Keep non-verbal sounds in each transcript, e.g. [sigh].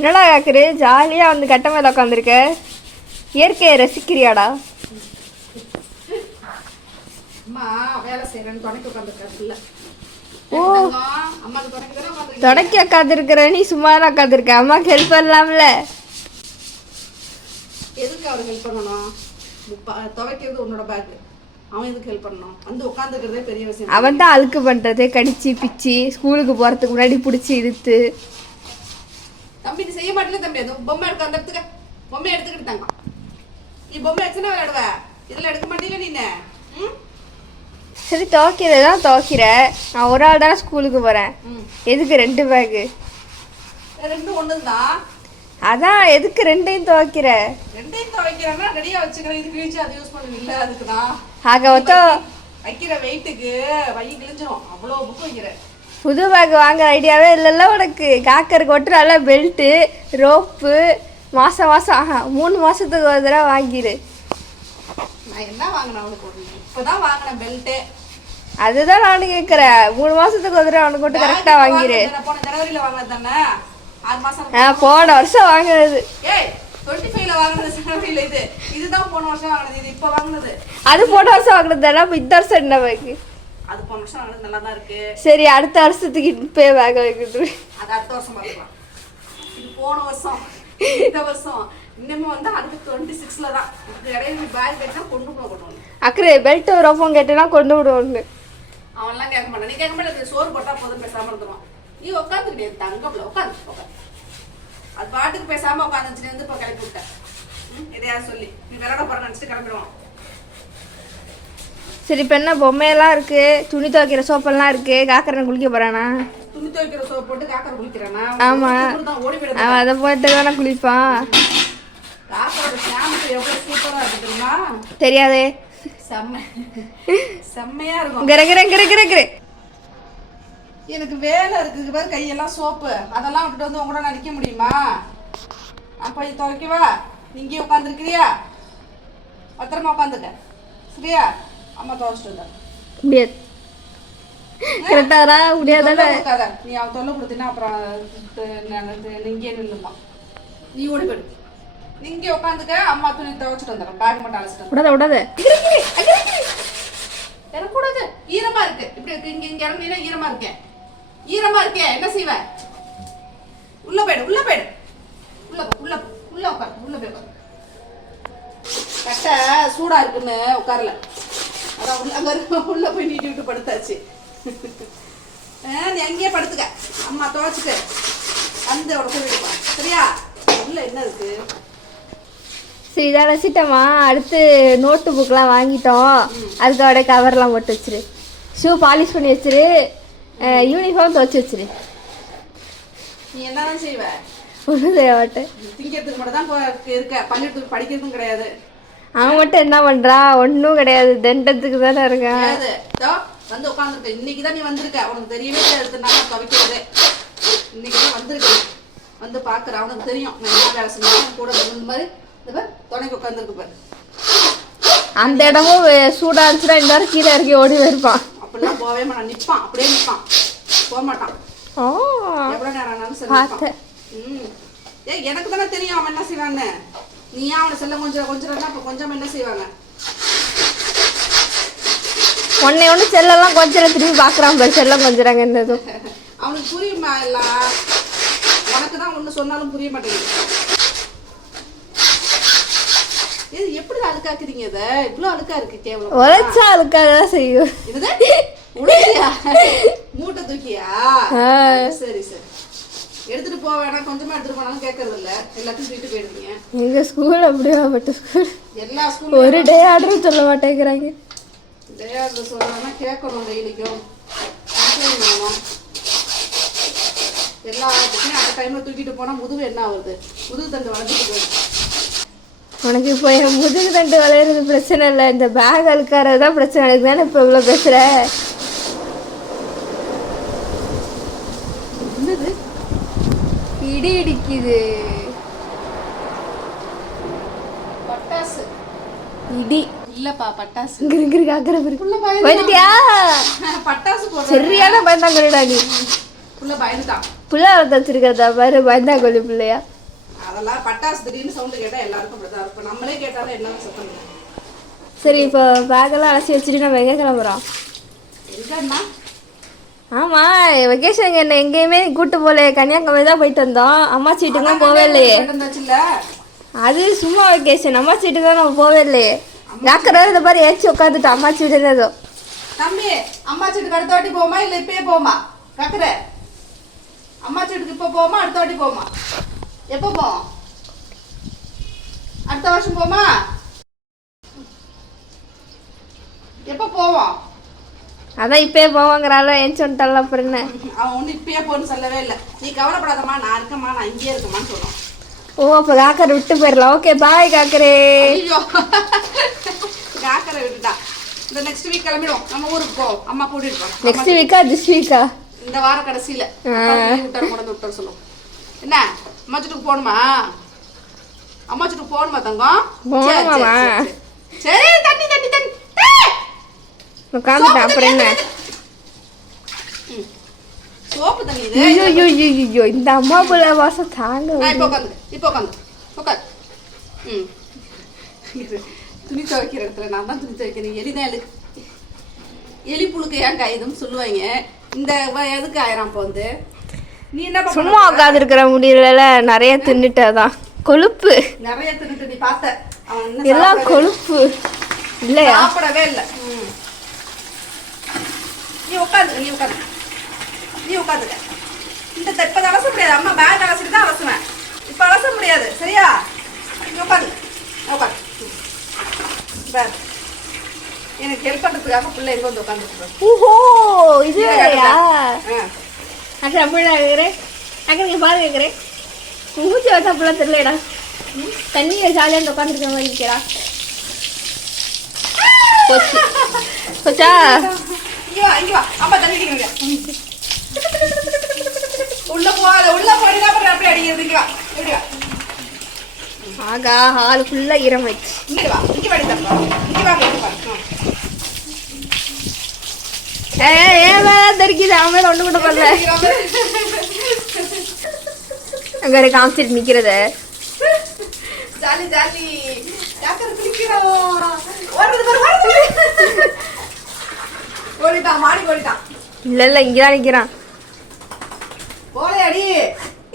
என்னடா கேக்குறு? ஜாலியா வந்து கட்ட மேல உட்காந்துருக்க இயற்கையை ரசிக்கிறியாடா? ஓ. தொடக்கி உட்காந்துருக்கிற நீ சும்மா தான் உட்காந்துருக்க அம்மாக்கு ஹெல்ப் பண்ணலாம்ல. எதுக்கு அவருக்கு ஹெல்ப் பண்ணணும்? துவைக்கிறது உன்னோட பேக் அவன் எதுக்கு ஹெல்ப் பண்ணணும்? வந்து உட்காந்துக்கிறதே பெரிய விஷயம். அவன் தான் அழுக்கு பண்றது கடிச்சு பிச்சு ஸ்கூலுக்கு போறதுக்கு முன்னாடி பிடிச்சி இழுத்து. தம்பி நீ செய்ய மாட்டேல தம்பி அது பொம்மை எடுக்க அந்த இடத்துக்கு. பொம்மை எடுத்துக்கிட்டு தாங்க. நீ பொம்மை எடுத்துனா விளையாடுவ. இதுல எடுக்க மாட்டீங்க நீ ம்? சரி துவைக்கிறது தான் துவைக்கிற நான் ஒரு ஆள் தானே ஸ்கூலுக்கு போறேன். ம். எதுக்கு ரெண்டு பேகு ரெண்டும் ஒண்ணுதான் அதான் எதுக்கு ரெண்டையும் துவைக்கிற ரெண்டையும் துவைக்கிறேன்னா ரெடியா வச்சுக்கிறேன் இது கிழிச்சு அதை யூஸ் பண்ணுவீங்கள அதுக்கு தான் ஆக மொத்தம் வைக்கிற வெயிட்டுக்கு வை கிழிஞ்சிரும். அவ்வளோ புக்கு வைக்கிறேன். புது பேக் வாங்குற ஐடியாவே இல்லைல்ல உனக்கு. காக்கருக்கு மட்டும் நல்லா பெல்ட்டு ரோப்பு மாதம் மாதம் ஆஹா மூணு மாதத்துக்கு ஒரு தடவை வாங்கிடு நான் என்ன வாங்கினேன் அவனுக்கு வாங்கினேன் பெல்ட்டே அதுதான் நானும் கேட்குறேன் மூணு மாதத்துக்கு ஒரு தடவை அவனுக்கு மட்டும் கரெக்டாக வாங்கிடு போன ஜனவரியில வாங்கினது தானே? ஆறு மாசம் ஆ போன வருஷம் வாங்கினது. ஏய் இது. இதுதான் போன வருஷம் வாங்கினது. இது இப்போ வாங்கினது. அது போன வருஷம் வாங்கினது தானே இந்த வருஷம் என்ன பேக்கு அது போன வருஷம் நல்லா தான் இருக்கு. சரி அடுத்த வருஷத்துக்கு இப்போ பேக் வைக்கிறது அது அடுத்த வருஷம் பார்க்கலாம். இது போன வருஷம் இந்த வருஷம். இன்னுமே வந்து அடுத்து டுவெண்ட்டி சிக்ஸ்ல தான் இடையில பேக் கட்டினா கொண்டு போக கொண்டு அக்கறை பெல்ட் ரோப்பம் கேட்டேன்னா கொண்டு விடுவோன்னு அவன்லாம் கேட்க மாட்டான். நீ கேட்க மாட்டேன் சோறு போட்டா போதும் பேசாம இருந்துருவான். நீ உட்காந்துக்கிட்டே தங்கப்பில் உட்காந்து உட்காந்து அது பாட்டுக்கு பேசாம உட்காந்துச்சு வந்து இப்போ கிளப்பி விட்டேன். எதையாவது சொல்லி. நீ விளையாட போற நினச்சிட்டு கிளம்பிடுவான். சரி இப்போ என்ன பொம்மையெல்லாம் இருக்கு துணி துவைக்கிற சோப்பெல்லாம் இருக்கு காக்கரன் குளிக்க போறானா? துணி துவைக்கிற சோப் போட்டு காக்கர் குளிக்கிறானா? ஆமா. தான் ஓடி போயிடுது. அவன் அதை போட்டு தானே குளிப்பான் தெரியாதே. செம்ம செம்மையா இருக்கும். கிர கிர கிர கிர கிர. எனக்கு வேலை இருக்குது. பாரு கையெல்லாம் சோப்பு. அதெல்லாம் விட்டுட்டு வந்து உங்களோட நடிக்க முடியுமா? போய் துவைக்கவா? நீங்க உட்காந்துருக்கிறியா பத்திரமா உட்காந்துக்க சரியா? அம்மா துவைச்சிட்டு வந்தேன் முடியாது. கரெக்டாரா. நீ அவன் தொல்லை கொடுத்தீங்கன்னா அப்புறம் இங்கே நில்லுமா. நீ ஓடி போயிடு. நீ இங்கே உட்காந்துக்க அம்மா துணி துவைச்சிட்டு வந்துடுறேன் பேக் மட்டும் அழைச்சிட்டு விடாத விடாத. இறக்கூடாது ஈரமா இருக்கு. இப்படி இருக்கு. இங்க இங்க இறங்கினா ஈரமா இருக்கேன் ஈரமா இருக்கே. என்ன செய்வ? உள்ள போயிடு உள்ள போயிடு. உள்ள உள்ள உள்ள உட்காரு உள்ள போய் உட்காரு கட்டை சூடா இருக்குன்னு உட்காரல அதான் அங்க உள்ள போய் நீட்டி விட்டு படுத்தாச்சு. நீ அங்கேயே படுத்துக்க. அம்மா துவைச்சிட்டு வந்து உடச்சு விடுப்பா சரியா? உள்ள என்ன இருக்கு? சரி இதை ரசிட்டோமா அடுத்து நோட்டு புக்லாம் வாங்கிட்டோம். அதுக்கு அப்படியே கவர்லாம் போட்டு வச்சிரு. ஷூ பாலிஷ் பண்ணி வச்சிரு. யூனிஃபார்ம் துவைச்சி வச்சிரு. நீ என்னதான் செய்வ? ஒன்றும் செய்ய மாட்டேன். திங்கிறதுக்கு மட்டும் தான் இருக்க. பள்ளிக்கூடத்துக்கு படிக்கிறதும் கிடையாது. அவன் மட்டும் என்ன பண்ணுறான் ஒன்றும் கிடையாது. தண்டத்துக்கு தானே இதோ வந்து உட்காந்துருக்க இன்னைக்கு தான் நீ வந்திருக்க. உனக்கு தெரியவே நான் துவைக்கிறதே. இன்னைக்கு தான் வந்திருக்க. வந்து பார்க்குற. அவனுக்கு தெரியும். நான் என்ன வேலை செஞ்சாலும் கூட இந்த மாதிரி துணைக்கு உட்காந்துருக்கு பாரு. அந்த இடமும் சூடா இருந்துச்சுன்னா இந்த நேரம் கீழே இறக்கி ஓடி போயிருப்பான். அப்படிலாம் போகவே மாட்டான். நிற்பான். அப்படியே நிற்பான். போக மாட்டான். ஓ எவ்வளோ நேரம் ஆனாலும் சரி பார்த்தேன். ம். ஏ எனக்கு தானே தெரியும் அவன் என்ன செய்வான்னு. நீ ஏன் அவனை செல்ல கொஞ்சம் கொஞ்சம் அப்போ கொஞ்சம் என்ன செய்வாங்க? உன்னை ஒன்று செல்லெல்லாம் கொஞ்சம் திரும்பி பார்க்குறான் பாரு செல்லம் கொஞ்சறாங்க என்னதும் [laughs] அவனுக்கு புரியுமா எல்லாம் உனக்கு தான் ஒன்று சொன்னாலும் புரிய மாட்டேங்குது. இது எப்படி அழுக்காக்குறீங்க இதை? இவ்வளோ அழுக்கா இருக்கு கேவலம். உழைச்சா அதுக்காக தான் செய்யும் மூட்டை தூக்கியா. சரி சரி. எடுத்துட்டு போக வேணாம் கொஞ்சமா எடுத்துட்டு போனாலும் கேட்கறது இல்ல எல்லாத்தையும் தூக்கிட்டு போயிடுவீங்க எங்கள் ஸ்கூல் அப்படியா பட்ட ஸ்கூல் எல்லா ஸ்கூல்ல ஒரு டே ஆர்டரும் சொல்ல மாட்டேங்கிறாங்க. தயாரித்து சொல்றாங்கன்னா கேட்கணும் டெய்லிக்கும் எல்லா இடத்துக்கும் அந்த டைம்ல தூக்கிட்டு போனா முதுகு என்ன ஆகுது முதுகு தண்டு வளர்ந்துட்டு உனக்கு இப்போ என் முதுகு தண்டு விளையிறது பிரச்சனை இல்லை. இந்த பேக் அழுக்காறது தான் பிரச்சனை. அதுக்கு தானே இப்போ இவ்வளோ பேசுகிற என்னது? இடி இடிக்குது. பட்டாசு. இடி. இல்லப்பா பட்டாசு. இங்க காக்கிற பிறகு புள்ள பயந்து வந்துட்டியா பட்டாசு போடுற. சரியான பயந்தாங்கொழிடா நீ. புள்ள பயந்துட்டான் புள்ள வளர்த்து வச்சிருக்கிறதா பாரு பயந்தாங்கொழி பிள்ளையா. அதெல்லாம் பட்டாசு திடீர்னு சவுண்டு கேட்டா எல்லாருக்கும் அப்படிதான் இருக்கும். நம்மளே கேட்டாலும் என்ன சத்தம் சரி இப்போ பேக்கெல்லாம் அலசி வச்சுட்டு நம்ம எங்கே கிளம்புறோம்? எங்கம்மா? ஆமா வெக்கேஷனுக்கு என்ன எங்கேயுமே கூட்டு போகல. கன்னியாகுமரி தான் போயிட்டு வந்தோம். அம்மா சீட்டுக்கும் போவே இல்லையே அது சும்மா வெக்கேஷன் அம்மா சீட்டுக்கு தான் நம்ம போவே இல்லையே டாக்டர் இந்த மாதிரி ஏச்சு உட்காந்துட்டோம் அம்மா சீட்டு ஏதோ தம்பி அம்மா சீட்டுக்கு அடுத்த வாட்டி போமா? இல்ல இப்பயே போமா? கக்குற அம்மா சீட்டுக்கு இப்போ போமா? அடுத்த வாட்டி போமா? எப்போ போவோம் அடுத்த வருஷம் போமா? எப்போ போவோம்? அதான் இப்பயே போவாங்கிறால ஏச்சு வந்துட்டால அப்புறம் என்ன அவன் ஒன்றும் இப்பயே போன்னு சொல்லவே இல்லை. நீ கவலைப்படாதம்மா நான் இருக்கேம்மா நான் இங்கேயே இருக்கேம்மான்னு சொல்லுவான் ஓ அப்போ காக்கர் விட்டு போயிடலாம். ஓகே பாய் காக்கரே. ஐயோ. காக்கரை விட்டுட்டா. இந்த நெக்ஸ்ட் வீக் கிளம்பிடுவோம். நம்ம ஊருக்கு போவோம் அம்மா கூட்டிட்டு போறோம் நெக்ஸ்ட் வீக்கா திஸ் வீக்கா இந்த வார கடைசியில. விட்டாரு கொண்டு விட்டாரு சொல்லுவோம் என்ன? அம்மா வீட்டுக்கு போகணுமா? அம்மா வீட்டுக்கு போகணுமா தங்கம்? சரி, தண்ணி தண்ணி! உட்காந்துட்டேன் அப்புறம் என்ன. சோப்பு தண்ணி இது. ஐயோ ஐயோ ஐயோ, ஐயோ இந்த அம்மா புள்ள வாசம் தாங்க இப்போ உட்காந்து இப்போ உட்காந்து உட்காந்து ம். துணி துவைக்கிற இடத்துல நான் தான் துணி துவைக்கிறேன் எலி தான் எலி எலி புழுக்கு ஏன் காயுதுன்னு சொல்லுவாங்க. இந்த எதுக்கு ஆயிரம் இப்போ வந்து? நீ என்ன சும்மா உட்காந்துருக்கிற முடியல நிறைய தின்னுட்டதான் கொழுப்பு. நிறைய தின்னுட்டு நீ பார்த்த. எல்லாம் கொழுப்பு. இல்லையா? சாப்பிடவே இல்லை. நீ உட்காந்து நீ உட்காந்து. நீ உட்காந்துக்க இந்த இப்ப அலச முடியாது. அம்மா பேக் அலசிட்டு தான் அலசுவேன். இப்ப அலச முடியாது. சரியா? நீ உட்காந்து. உட்காந்து. எனக்கு ஹெல்ப் பண்றதுக்காக பிள்ளை எங்க வந்து உட்காந்துருக்கோம் ஓஹோ இது அப்படியா கேக்குறேன். அக்கா நீங்க பாரு கேக்குறேன். மூச்சு வச்சா அப்படிலாம் தெரியலடா. தண்ணியை ஜாலியாக உட்காந்துருக்க மாதிரி இருக்கிறா போச்சா? [laughs] இங்க வா இங்க வா. அம்மா தண்ணி அடிக்கிறீங்க உள்ள போகாத உள்ள போறீங்க அப்புறம் அப்படி அடிக்கிறது இங்க வா. இப்படி வா. ஆகா ஹால் ஃபுல்லா இங்க வா இங்க வாடி தப்பா இங்க வா இங்க வா. ஏ தெரிக்குது. அவன் மேல ஒண்ணு கூட பண்ணல. அங்க ஒரு காமிச்சிட்டு நிக்கிறத. Jolly jolly. டாக்டர் குளிக்கிறோம் ஓடுறது பாரு ஓடுறது. ஓடிட்டான் மாடி ஓடிட்டான் இல்ல இல்ல இங்கதான் நிக்கிறான். போலே அடி ஏய்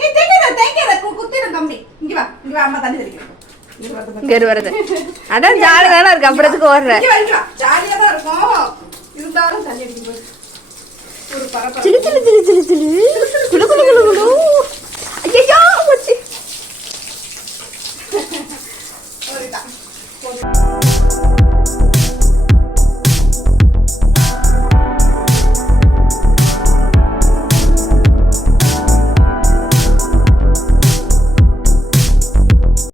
தேய்க்காத தேய்க்காத கு- குத்திடும் தம்பி. இங்க வா இங்க வா அம்மா தண்ணி தெளிக்கிறேன். இங்க இங்க. இங்க வருது அதான் ஜாலி தானே இருக்கு அப்புறத்துக்கு ஓடுற இங்க வா இங்க ஜாலியா தான் இருக்கும். இருந்தாலும் தண்ணி அடிக்கும் ஒரு பரபரப்பு. சிலு சிலு சிலு சிலு சிலு. குளு